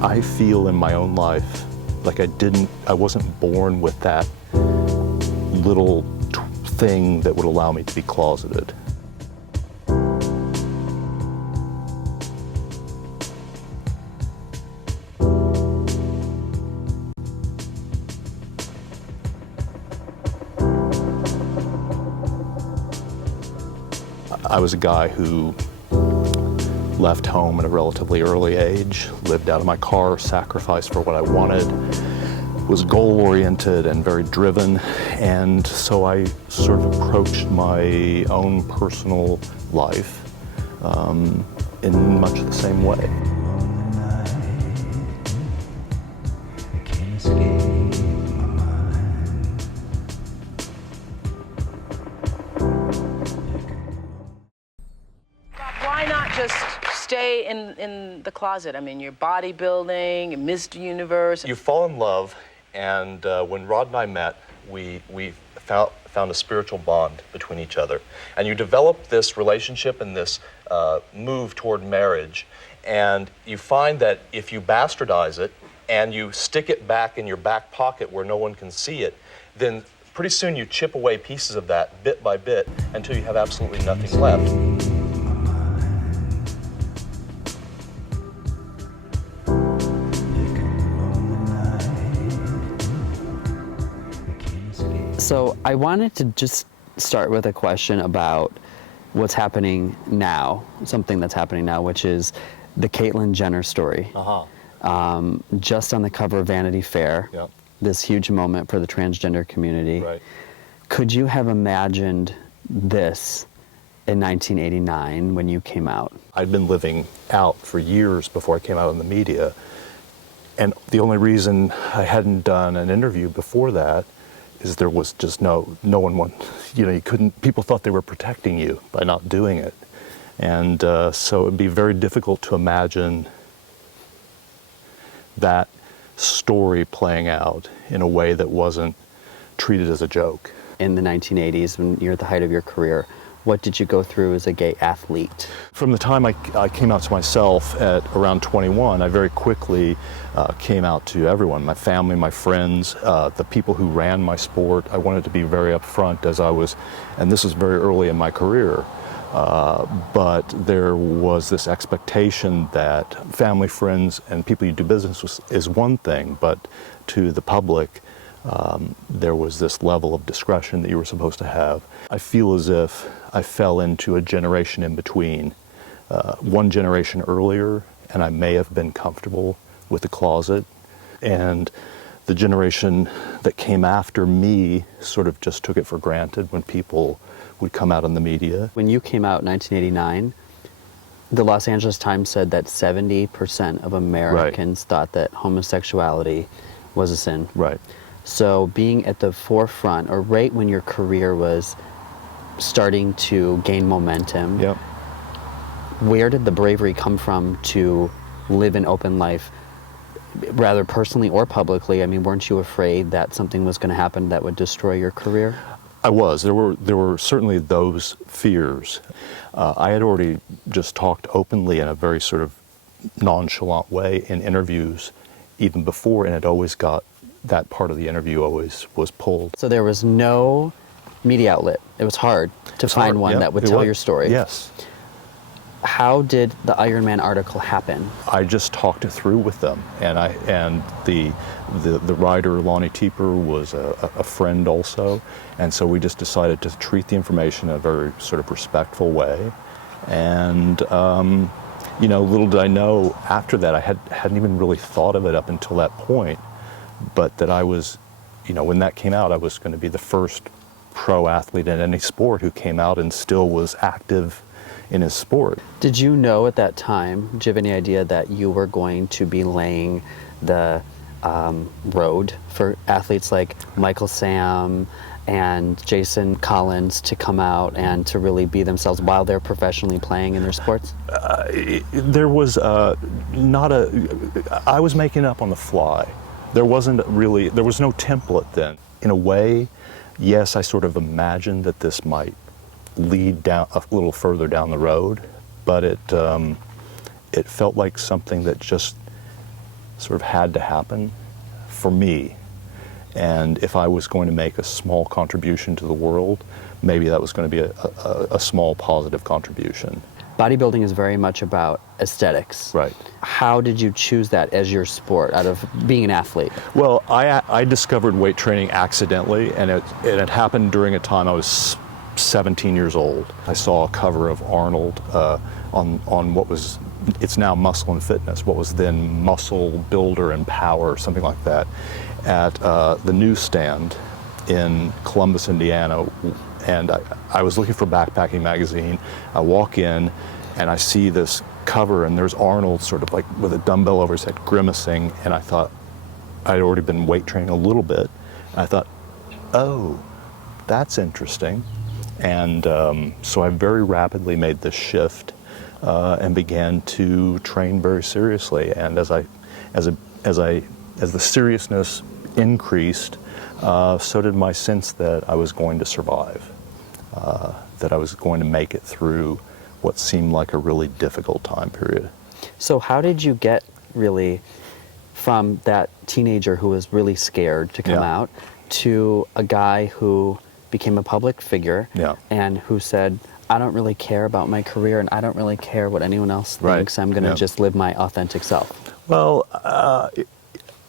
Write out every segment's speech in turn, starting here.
I feel in my own life like I wasn't born with that little thing that would allow me to be closeted. I was a guy who left home at a relatively early age, lived out of my car, sacrificed for what I wanted, was goal-oriented and very driven, and so I sort of approached my own personal life in much the same way. Why not just stay in the closet? I mean, you're bodybuilding, Mr. Universe. You fall in love, and when Rod and I met, we found a spiritual bond between each other. And you develop this relationship and this move toward marriage, and you find that if you bastardize it and you stick it back in your back pocket where no one can see it, then pretty soon you chip away pieces of that bit by bit until you have absolutely nothing left. So I wanted to just start with a question about what's happening now, something that's happening now, which is the Caitlyn Jenner story. Just on the cover of Vanity Fair, Yep. This huge moment for the transgender community. Right. Could you have imagined this in 1989 when you came out? I'd been living out for years before I came out in the media, and the only reason I hadn't done an interview before that is there was just no one, you couldn't, people thought they were protecting you by not doing it. And so it'd be very difficult to imagine that story playing out in a way that wasn't treated as a joke. In the 1980s, when you're at the height of your career, what did you go through as a gay athlete? From the time I came out to myself at around 21, I very quickly came out to everyone, my family, my friends, the people who ran my sport. I wanted to be very upfront as I was, and this was very early in my career, but there was this expectation that family, friends, and people you do business with is one thing, but to the public, there was this level of discretion that you were supposed to have. I feel as if I fell into a generation in between, one generation earlier, and I may have been comfortable with the closet, and the generation that came after me sort of just took it for granted when people would come out in the media. When you came out in 1989, the Los Angeles Times said that 70% of Americans thought that homosexuality was a sin. Right. So being at the forefront, or right when your career was starting to gain momentum, Yep. where did the bravery come from to live an open life, rather personally or publicly? I mean, weren't you afraid that something was going to happen that would destroy your career? I was. There were certainly those fears. I had already just talked openly in a very sort of nonchalant way in interviews even before, and it always got, that part of the interview always was pulled. So there was no media outlet. It was hard to find one that would tell your story. Yes. How did the Iron Man article happen? I just talked it through with them, and the writer Lonnie Tieper was a friend also, and so we just decided to treat the information in a very sort of respectful way. And little did I know after that, I hadn't even really thought of it up until that point, but that I was, when that came out, I was going to be the first pro athlete in any sport who came out and still was active in his sport. Did you know at that time, do you have any idea that you were going to be laying the road for athletes like Michael Sam and Jason Collins to come out and to really be themselves while they're professionally playing in their sports? There was I was making it up on the fly. There was no template then. In a way, yes, I sort of imagined that this might lead down a little further down the road, but it felt like something that just sort of had to happen for me. And if I was going to make a small contribution to the world, maybe that was going to be a small positive contribution. Bodybuilding is very much about aesthetics. Right. How did you choose that as your sport out of being an athlete? Well, I discovered weight training accidentally, and it had happened during a time I was 17 years old. I saw a cover of Arnold on what was, it's now Muscle and Fitness, what was then Muscle Builder and Power, something like that, at the newsstand in Columbus, Indiana. And I was looking for Backpacking magazine. I walk in and I see this cover, and there's Arnold sort of like with a dumbbell over his head grimacing, and I thought, I'd already been weight training a little bit. And I thought, oh, that's interesting. And so I very rapidly made this shift and began to train very seriously. And as the seriousness increased, so did my sense that I was going to survive, that I was going to make it through what seemed like a really difficult time period. So how did you get really from that teenager who was really scared to come out to a guy who became a public figure and who said, I don't really care about my career and I don't really care what anyone else thinks. I'm going to just live my authentic self? Well,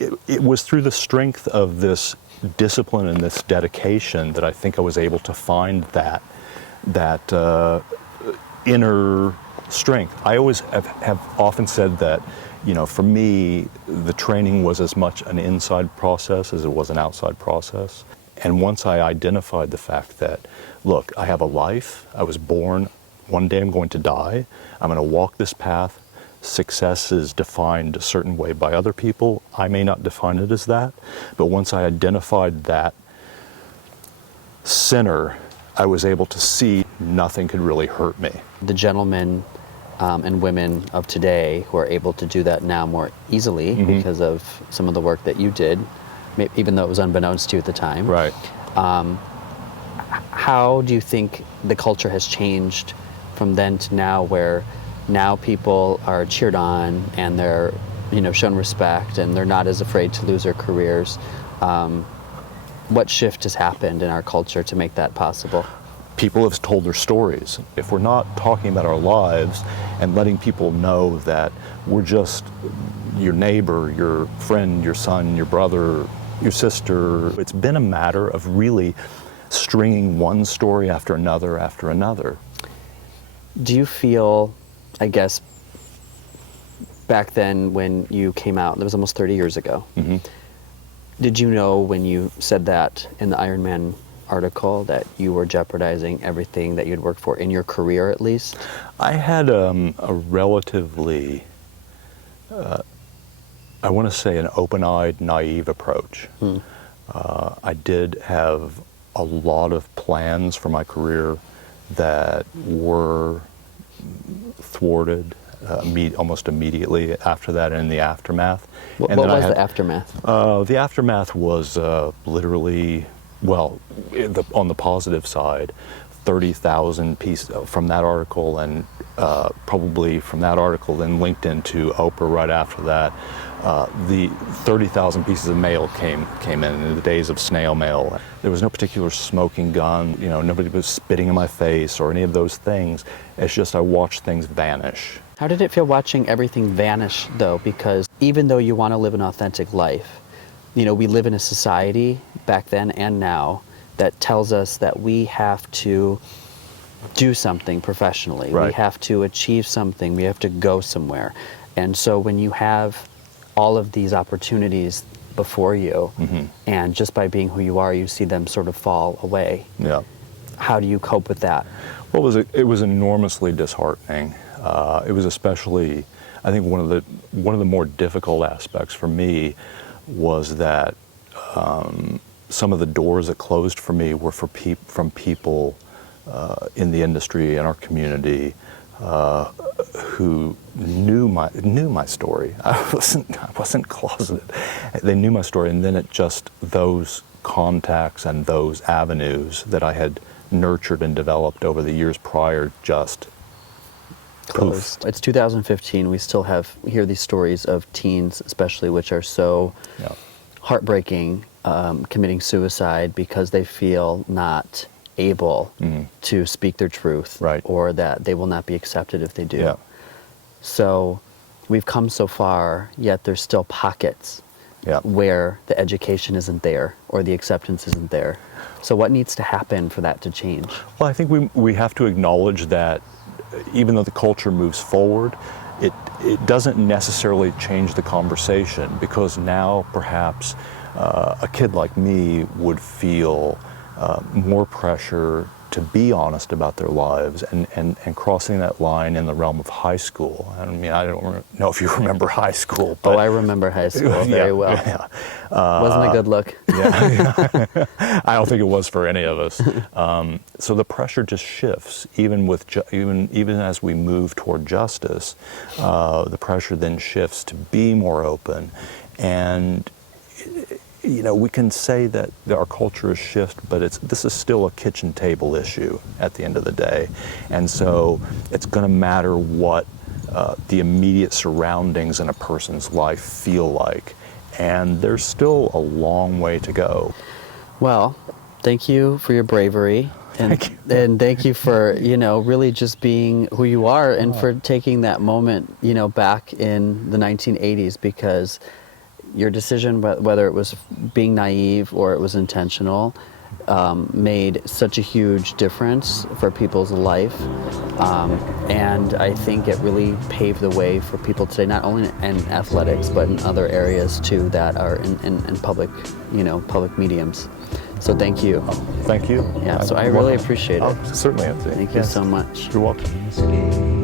it was through the strength of this discipline and this dedication that I think I was able to find that inner strength. I always have often said that, you know, for me, the training was as much an inside process as it was an outside process. And once I identified the fact that, look, I have a life, I was born, one day I'm going to die, I'm going to walk this path. Success is defined a certain way by other people. I may not define it as that, but once I identified that center, I was able to see nothing could really hurt me. The gentlemen and women of today who are able to do that now more easily because of some of the work that you did, even though it was unbeknownst to you at the time. Right. How do you think the culture has changed from then to now, where now people are cheered on and they're, you know, shown respect and they're not as afraid to lose their careers? What shift has happened in our culture to make that possible? People have told their stories. If we're not talking about our lives and letting people know that we're just your neighbor, your friend, your son, your brother, your sister, it's been a matter of really stringing one story after another after another. Do you feel, I guess, back then when you came out, that was almost 30 years ago, did you know when you said that in the Iron Man article that you were jeopardizing everything that you'd worked for in your career, at least? I had a relatively, I want to say, an open-eyed, naive approach. I did have a lot of plans for my career that were thwarted almost immediately after that and in the aftermath. What was the aftermath? The aftermath was literally, well, on the positive side, 30,000 pieces from that article, and probably from that article then linked into Oprah right after that. The 30,000 pieces of mail came in the days of snail mail. There was no particular smoking gun, you know, nobody was spitting in my face or any of those things. It's just I watched things vanish. How did it feel watching everything vanish, though? Because even though you want to live an authentic life, you know, we live in a society back then and now that tells us that we have to do something professionally. Right. We have to achieve something. We have to go somewhere. And so when you have all of these opportunities before you, and just by being who you are, you see them sort of fall away. Yeah. How do you cope with that? Well, it was enormously disheartening. It was especially, I think, one of the more difficult aspects for me was that some of the doors that closed for me were from people in the industry, in our community, who knew my story. I wasn't closeted. They knew my story, and then those contacts and those avenues that I had nurtured and developed over the years prior just closed. It's 2015. We still hear these stories of teens, especially, which are so Yeah. heartbreaking, committing suicide because they feel not able to speak their truth, Right. or that they will not be accepted if they do. Yeah. So we've come so far, yet there's still pockets Yeah. where the education isn't there or the acceptance isn't there. So what needs to happen for that to change? Well, I think we have to acknowledge that even though the culture moves forward, it doesn't necessarily change the conversation, because now perhaps a kid like me would feel more pressure to be honest about their lives, and crossing that line in the realm of high school. I mean, I don't know if you remember high school, but I remember high school very well. Yeah. Wasn't a good look. Yeah. I don't think it was for any of us. So the pressure just shifts, even with even as we move toward justice. The pressure then shifts to be more open, and we can say that our culture has shifted, but this is still a kitchen table issue at the end of the day, and so it's going to matter what the immediate surroundings in a person's life feel like. And there's still a long way to go. Well, thank you for your bravery. Thank you. And thank you for, really just being who you are, and for taking that moment, back in the 1980s, because your decision, whether it was being naive or it was intentional, made such a huge difference for people's life. And I think it really paved the way for people today, not only in athletics, but in other areas too that are in public, public mediums. So thank you. Thank you. Yeah, so I really appreciate it. Certainly, Anthony. Thank you so much. You're welcome.